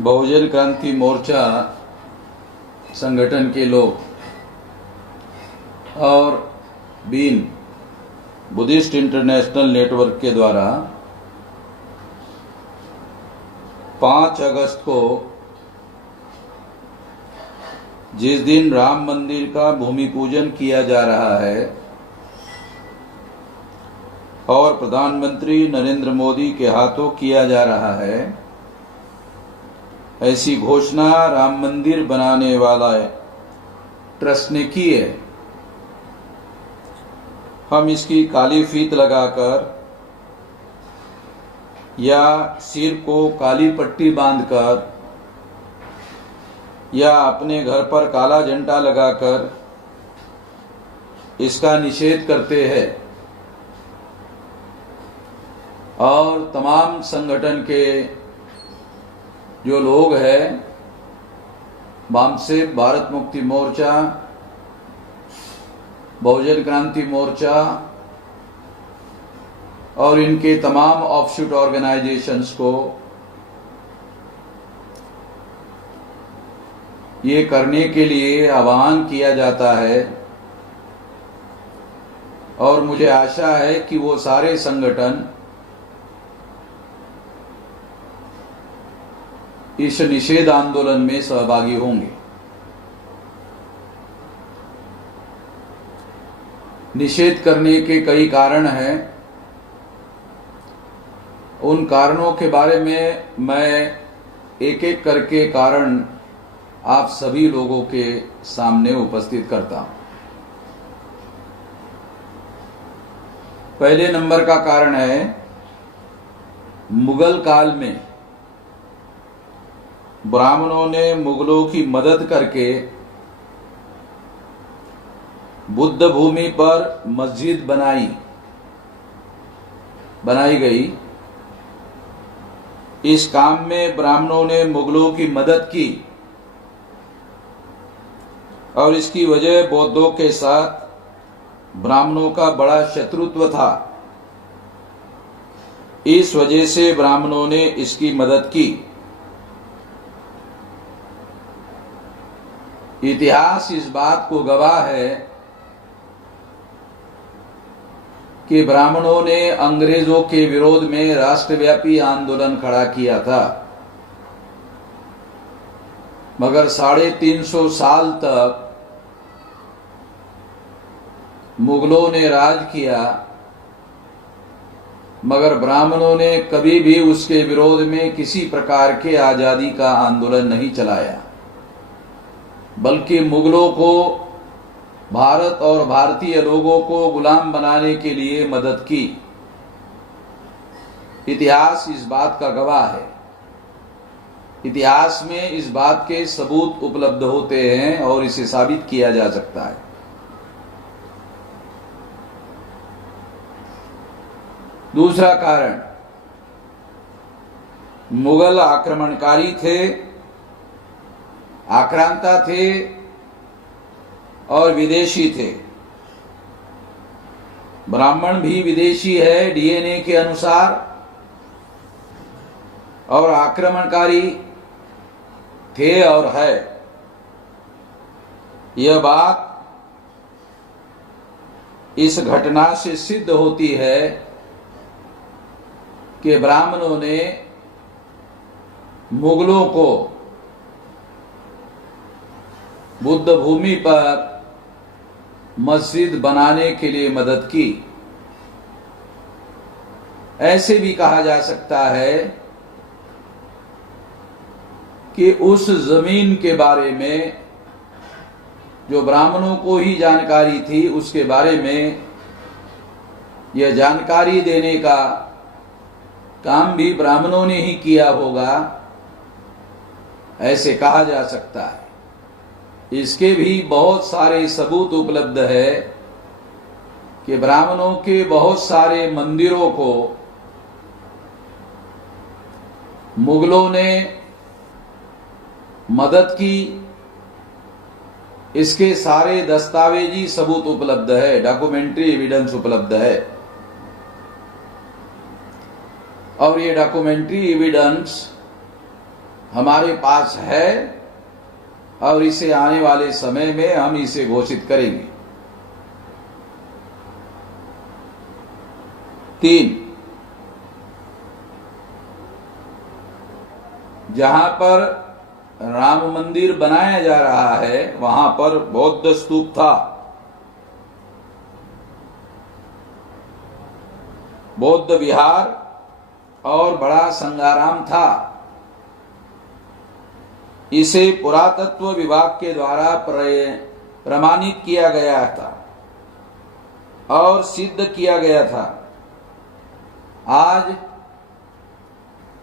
बहुजन क्रांति मोर्चा संगठन के लोग और बीन बुद्धिस्ट इंटरनेशनल नेटवर्क के द्वारा 5 अगस्त को जिस दिन राम मंदिर का भूमि पूजन किया जा रहा है और प्रधानमंत्री नरेंद्र मोदी के हाथों किया जा रहा है, ऐसी घोषणा राम मंदिर बनाने वाला ट्रस्ट ने की है। हम इसकी काली फीत लगाकर या सिर को काली पट्टी बांधकर या अपने घर पर काला झंडा लगाकर इसका निषेध करते हैं और तमाम संगठन के जो लोग हैं, वामसेप, भारत मुक्ति मोर्चा, बहुजन क्रांति मोर्चा और इनके तमाम ऑफशूट ऑर्गेनाइजेशंस को ये करने के लिए आह्वान किया जाता है और मुझे आशा है कि वो सारे संगठन इस निषेध आंदोलन में सहभागी होंगे। निषेध करने के कई कारण हैं। उन कारणों के बारे में मैं एक एक करके कारण आप सभी लोगों के सामने उपस्थित करता हूं। पहले नंबर का कारण है, मुगल काल में ब्राह्मणों ने मुगलों की मदद करके बुद्ध भूमि पर मस्जिद बनाई गई। इस काम में ब्राह्मणों ने मुगलों की मदद की और इसकी वजह बौद्धों के साथ ब्राह्मणों का बड़ा शत्रुत्व था। इस वजह से ब्राह्मणों ने इसकी मदद की। इतिहास इस बात को गवाह है कि ब्राह्मणों ने अंग्रेजों के विरोध में राष्ट्रव्यापी आंदोलन खड़ा किया था, मगर 350 साल तक मुगलों ने राज किया, मगर ब्राह्मणों ने कभी भी उसके विरोध में किसी प्रकार के आजादी का आंदोलन नहीं चलाया, बल्कि मुगलों को भारत और भारतीय लोगों को गुलाम बनाने के लिए मदद की। इतिहास इस बात का गवाह है। इतिहास में इस बात के सबूत उपलब्ध होते हैं और इसे साबित किया जा सकता है। दूसरा कारण, मुगल आक्रमणकारी थे, आक्रांता थे और विदेशी थे। ब्राह्मण भी विदेशी है डीएनए के अनुसार और आक्रमणकारी थे और है। यह बात इस घटना से सिद्ध होती है कि ब्राह्मणों ने मुगलों को बुद्ध भूमि पर मस्जिद बनाने के लिए मदद की। ऐसे भी कहा जा सकता है कि उस जमीन के बारे में जो ब्राह्मणों को ही जानकारी थी, उसके बारे में यह जानकारी देने का काम भी ब्राह्मणों ने ही किया होगा, ऐसे कहा जा सकता है। इसके भी बहुत सारे सबूत उपलब्ध है कि ब्राह्मणों के बहुत सारे मंदिरों को मुगलों ने मदद की। इसके सारे दस्तावेजी सबूत उपलब्ध है, डॉक्यूमेंट्री एविडेंस उपलब्ध है। और ये डॉक्यूमेंट्री एविडेंस हमारे पास है और इसे आने वाले समय में हम इसे घोषित करेंगे। 3, जहां पर राम मंदिर बनाया जा रहा है वहां पर बौद्ध स्तूप था। बौद्ध विहार और बड़ा संगाराम था। इसे पुरातत्व विभाग के द्वारा प्रमाणित किया गया था और सिद्ध किया गया था। आज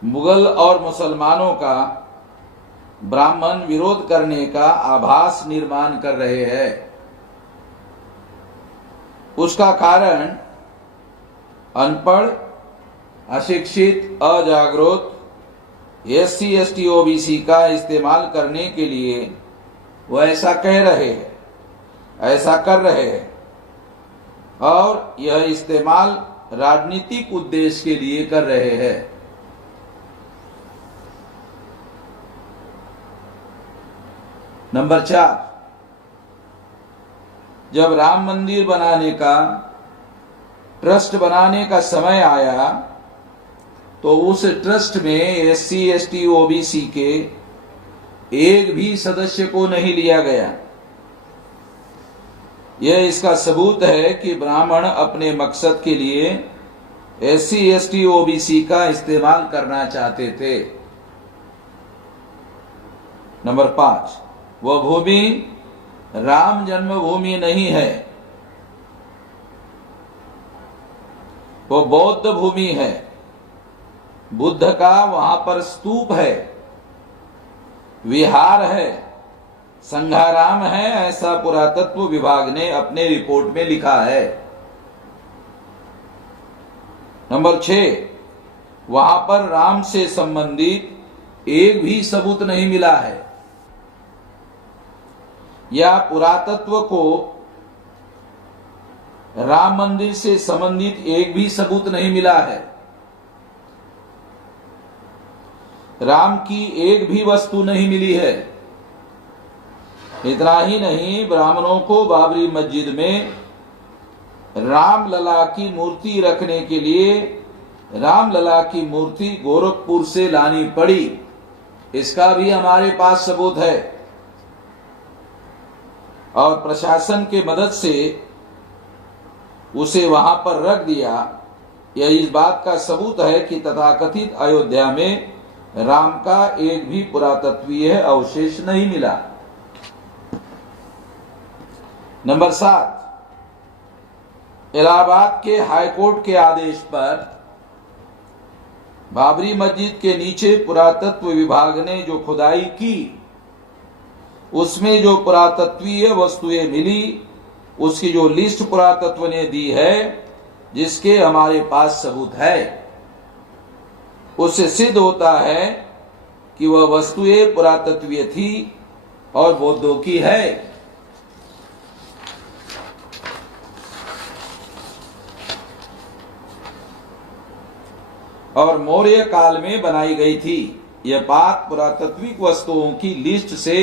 मुगल और मुसलमानों का ब्राह्मण विरोध करने का आभास निर्माण कर रहे हैं। उसका कारण अनपढ़, अशिक्षित, अजागरूक SC ST OBC का इस्तेमाल करने के लिए वो ऐसा कह रहे हैं, ऐसा कर रहे हैं और यह इस्तेमाल राजनीतिक उद्देश्य के लिए कर रहे हैं। नंबर 4, जब राम मंदिर बनाने का ट्रस्ट बनाने का समय आया तो उस ट्रस्ट में SC ST OBC के एक भी सदस्य को नहीं लिया गया। यह इसका सबूत है कि ब्राह्मण अपने मकसद के लिए SC ST OBC का इस्तेमाल करना चाहते थे। नंबर 5, वह भूमि राम जन्मभूमि नहीं है, वो बौद्ध भूमि है। बुद्ध का वहां पर स्तूप है, विहार है, संघाराम है, ऐसा पुरातत्व विभाग ने अपने रिपोर्ट में लिखा है। नंबर 6, वहां पर राम से संबंधित एक भी सबूत नहीं मिला है या पुरातत्व को राम मंदिर से संबंधित एक भी सबूत नहीं मिला है। राम की एक भी वस्तु नहीं मिली है। इतना ही नहीं, ब्राह्मणों को बाबरी मस्जिद में राम लला की मूर्ति रखने के लिए राम लला की मूर्ति गोरखपुर से लानी पड़ी, इसका भी हमारे पास सबूत है और प्रशासन के मदद से उसे वहां पर रख दिया। यह इस बात का सबूत है कि तथाकथित अयोध्या में राम का एक भी पुरातत्वीय अवशेष नहीं मिला। नंबर 7, इलाहाबाद के हाईकोर्ट के आदेश पर बाबरी मस्जिद के नीचे पुरातत्व विभाग ने जो खुदाई की उसमें जो पुरातत्वीय वस्तुएं मिली उसकी जो लिस्ट पुरातत्व ने दी है, जिसके हमारे पास सबूत है, उससे सिद्ध होता है कि वह वस्तुएं पुरातत्वीय थी और बौद्धों की है। और मौर्य काल में बनाई गई थी। यह बात पुरातत्विक वस्तुओं की लिस्ट से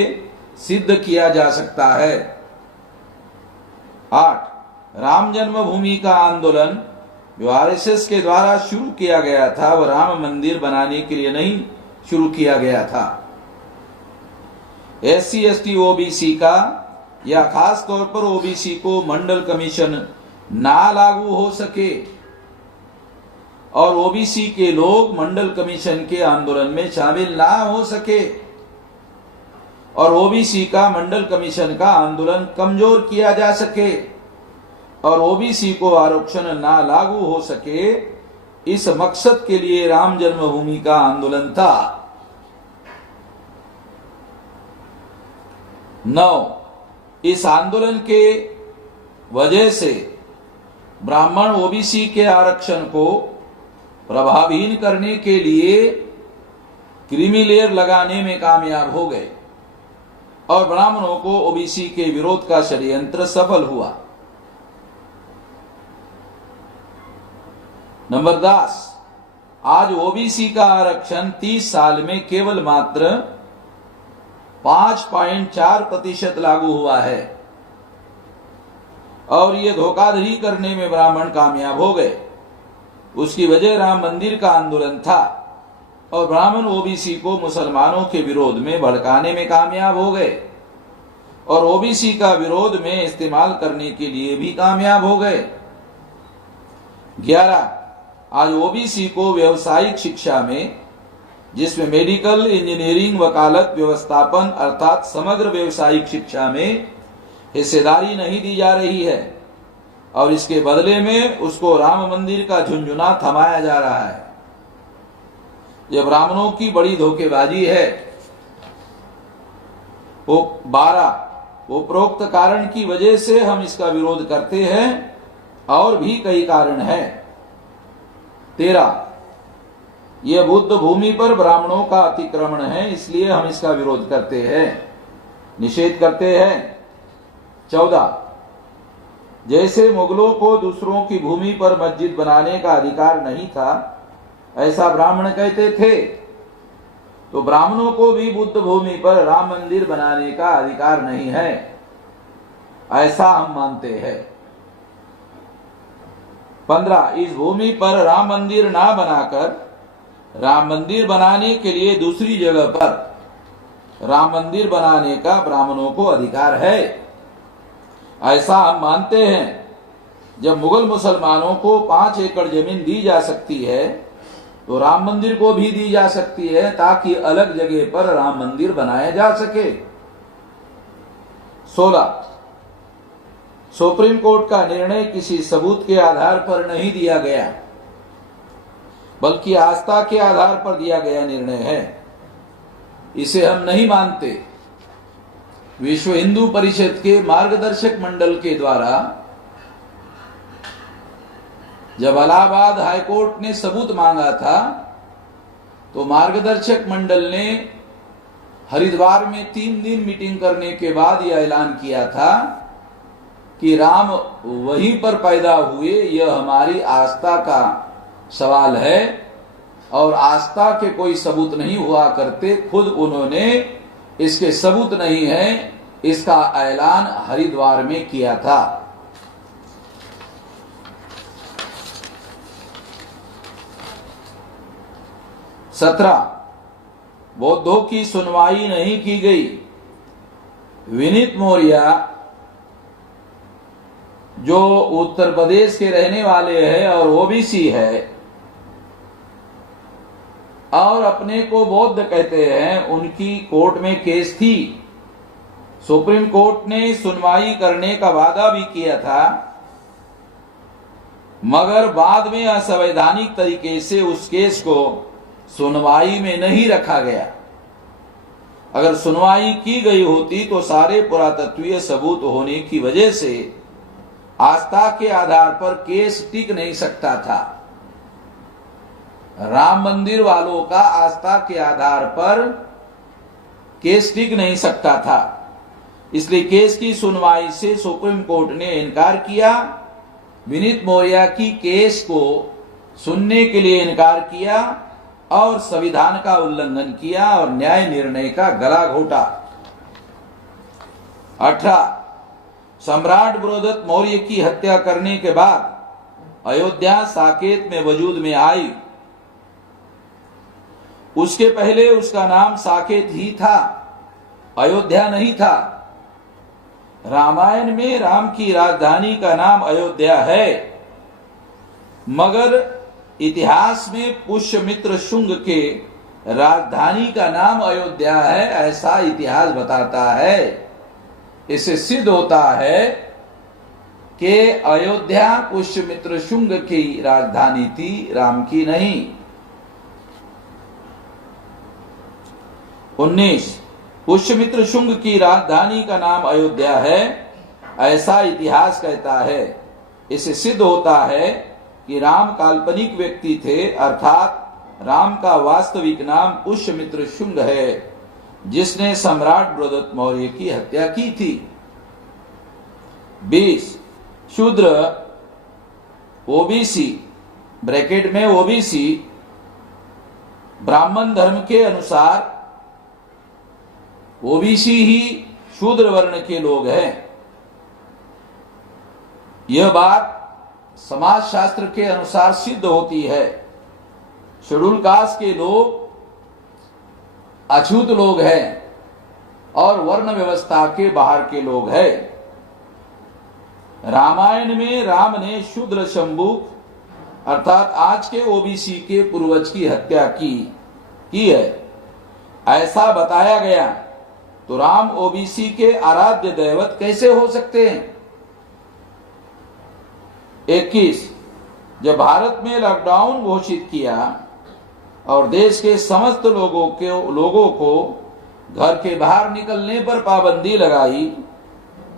सिद्ध किया जा सकता है। 8, राम जन्मभूमि का आंदोलन जो RSS के द्वारा शुरू किया गया था वह राम मंदिर बनाने के लिए नहीं शुरू किया गया था। SC ST OBC का या खास तौर पर OBC को मंडल कमीशन ना लागू हो सके और OBC के लोग मंडल कमीशन के आंदोलन में शामिल ना हो सके और OBC का मंडल कमीशन का आंदोलन कमजोर किया जा सके और OBC को आरक्षण ना लागू हो सके, इस मकसद के लिए राम जन्मभूमि का आंदोलन था। 9, इस आंदोलन के वजह से ब्राह्मण OBC के आरक्षण को प्रभावहीन करने के लिए क्रीमी लेयर लगाने में कामयाब हो गए और ब्राह्मणों को OBC के विरोध का षड्यंत्र सफल हुआ। नंबर 10, आज ओबीसी का आरक्षण 30 साल में केवल मात्र 5.4% लागू हुआ है और ये धोखाधड़ी करने में ब्राह्मण कामयाब हो गए। उसकी वजह राम मंदिर का आंदोलन था और ब्राह्मण ओबीसी को मुसलमानों के विरोध में भड़काने में कामयाब हो गए और ओबीसी का विरोध में इस्तेमाल करने के लिए भी कामयाब हो गए। 11 आज ओबीसी को व्यवसायिक शिक्षा में, जिसमें मेडिकल, इंजीनियरिंग, वकालत, व्यवस्थापन अर्थात समग्र व्यवसायिक शिक्षा में हिस्सेदारी नहीं दी जा रही है और इसके बदले में उसको राम मंदिर का झुंझुना थमाया जा रहा है। यह ब्राह्मणों की बड़ी धोखेबाजी है। 12 उपरोक्त कारण की वजह से हम इसका विरोध करते हैं और भी कई कारण हैं। 13 यह बुद्ध भूमि पर ब्राह्मणों का अतिक्रमण है, इसलिए हम इसका विरोध करते हैं, निषेध करते हैं। 14 जैसे मुगलों को दूसरों की भूमि पर मस्जिद बनाने का अधिकार नहीं था, ऐसा ब्राह्मण कहते थे, तो ब्राह्मणों को भी बुद्ध भूमि पर राम मंदिर बनाने का अधिकार नहीं है, ऐसा हम मानते हैं। 15 इस भूमि पर राम मंदिर ना बनाकर राम मंदिर बनाने के लिए दूसरी जगह पर राम मंदिर बनाने का ब्राह्मणों को अधिकार है, ऐसा हम मानते हैं। जब मुगल मुसलमानों को 5 एकड़ जमीन दी जा सकती है तो राम मंदिर को भी दी जा सकती है, ताकि अलग जगह पर राम मंदिर बनाया जा सके। 16 सुप्रीम कोर्ट का निर्णय किसी सबूत के आधार पर नहीं दिया गया, बल्कि आस्था के आधार पर दिया गया निर्णय है, इसे हम नहीं मानते। विश्व हिंदू परिषद के मार्गदर्शक मंडल के द्वारा जब इलाहाबाद हाईकोर्ट ने सबूत मांगा था, तो मार्गदर्शक मंडल ने हरिद्वार में 3 दिन मीटिंग करने के बाद यह ऐलान किया था कि राम वहीं पर पैदा हुए, यह हमारी आस्था का सवाल है और आस्था के कोई सबूत नहीं हुआ करते। खुद उन्होंने इसके सबूत नहीं है, इसका ऐलान हरिद्वार में किया था। सत्रह बौद्धों की सुनवाई नहीं की गई। विनीत मौर्य जो उत्तर प्रदेश के रहने वाले हैं और ओबीसी है और अपने को बौद्ध कहते हैं, उनकी कोर्ट में केस थी। सुप्रीम कोर्ट ने सुनवाई करने का वादा भी किया था, मगर बाद में असंवैधानिक तरीके से उस केस को सुनवाई में नहीं रखा गया। अगर सुनवाई की गई होती तो सारे पुरातत्वीय सबूत होने की वजह से आस्था के आधार पर केस टिक नहीं सकता था। राम मंदिर वालों का आस्था के आधार पर केस टिक नहीं सकता था, इसलिए केस की सुनवाई से सुप्रीम कोर्ट ने इनकार किया। विनीत मौर्य की केस को सुनने के लिए इनकार किया और संविधान का उल्लंघन किया और न्याय निर्णय का गला घोटा। 18 सम्राट बृहदत्त मौर्य की हत्या करने के बाद अयोध्या साकेत में वजूद में आई। उसके पहले उसका नाम साकेत ही था, अयोध्या नहीं था। रामायण में राम की राजधानी का नाम अयोध्या है, मगर इतिहास में पुष्यमित्र शुंग के राजधानी का नाम अयोध्या है, ऐसा इतिहास बताता है। इससे सिद्ध होता है कि अयोध्या पुष्यमित्र शुंग की राजधानी थी, राम की नहीं। 19 पुष्यमित्र शुंग की राजधानी का नाम अयोध्या है, ऐसा इतिहास कहता है। इससे सिद्ध होता है कि राम काल्पनिक व्यक्ति थे, अर्थात राम का वास्तविक नाम पुष्यमित्र शुंग है, जिसने सम्राट बृहदत्त मौर्य की हत्या की थी। 20 शूद्र ओबीसी ब्रैकेट में ओबीसी ब्राह्मण धर्म के अनुसार ओबीसी ही शूद्र वर्ण के लोग हैं। यह बात समाज शास्त्र के अनुसार सिद्ध होती है। शेड्यूल कास्ट के लोग अछूत लोग हैं और वर्ण व्यवस्था के बाहर के लोग हैं। रामायण में राम ने शूद्र शंभु अर्थात आज के ओबीसी के पूर्वज की हत्या की है, ऐसा बताया गया। तो राम ओबीसी के आराध्य दैवत कैसे हो सकते हैं? 21 जब भारत में लॉकडाउन घोषित किया और देश के समस्त लोगों को घर के बाहर निकलने पर पाबंदी लगाई,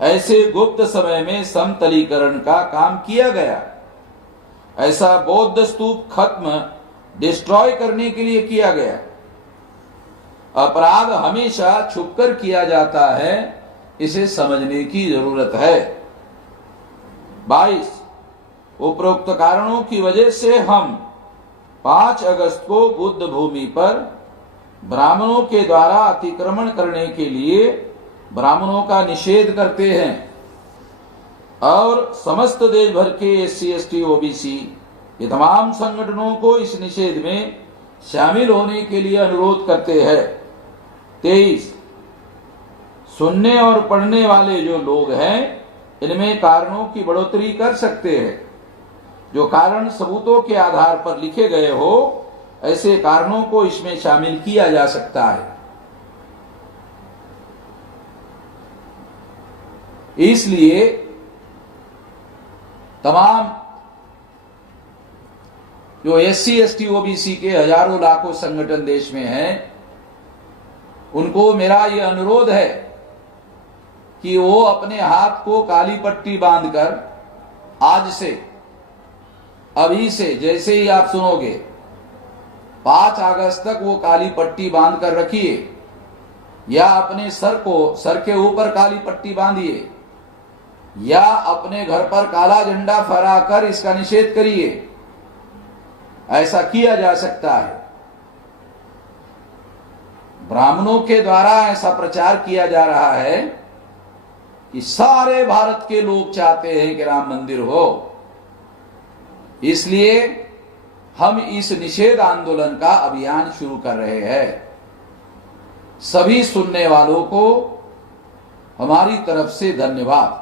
ऐसे गुप्त समय में समतलीकरण का काम किया गया। ऐसा बौद्ध स्तूप खत्म डिस्ट्रॉय करने के लिए किया गया। अपराध हमेशा छुपकर किया जाता है, इसे समझने की जरूरत है। 22 उपरोक्त कारणों की वजह से हम 5 अगस्त को बुद्ध भूमि पर ब्राह्मणों के द्वारा अतिक्रमण करने के लिए ब्राह्मणों का निषेध करते हैं और समस्त देश भर के SC ST OBC ये तमाम संगठनों को इस निषेध में शामिल होने के लिए अनुरोध करते हैं। 23 सुनने और पढ़ने वाले जो लोग हैं इनमें कारणों की बढ़ोतरी कर सकते हैं। जो कारण सबूतों के आधार पर लिखे गए हो, ऐसे कारणों को इसमें शामिल किया जा सकता है। इसलिए तमाम जो SC ST OBC के हजारों लाखों संगठन देश में हैं, उनको मेरा यह अनुरोध है कि वो अपने हाथ को काली पट्टी बांधकर आज से, अभी से, जैसे ही आप सुनोगे 5 अगस्त तक वो काली पट्टी बांध कर रखिए, या अपने सर के ऊपर काली पट्टी बांधिए, या अपने घर पर काला झंडा फहराकर इसका निषेध करिए। ऐसा किया जा सकता है। ब्राह्मणों के द्वारा ऐसा प्रचार किया जा रहा है कि सारे भारत के लोग चाहते हैं कि राम मंदिर हो, इसलिए हम इस निषेध आंदोलन का अभियान शुरू कर रहे हैं। सभी सुनने वालों को हमारी तरफ से धन्यवाद।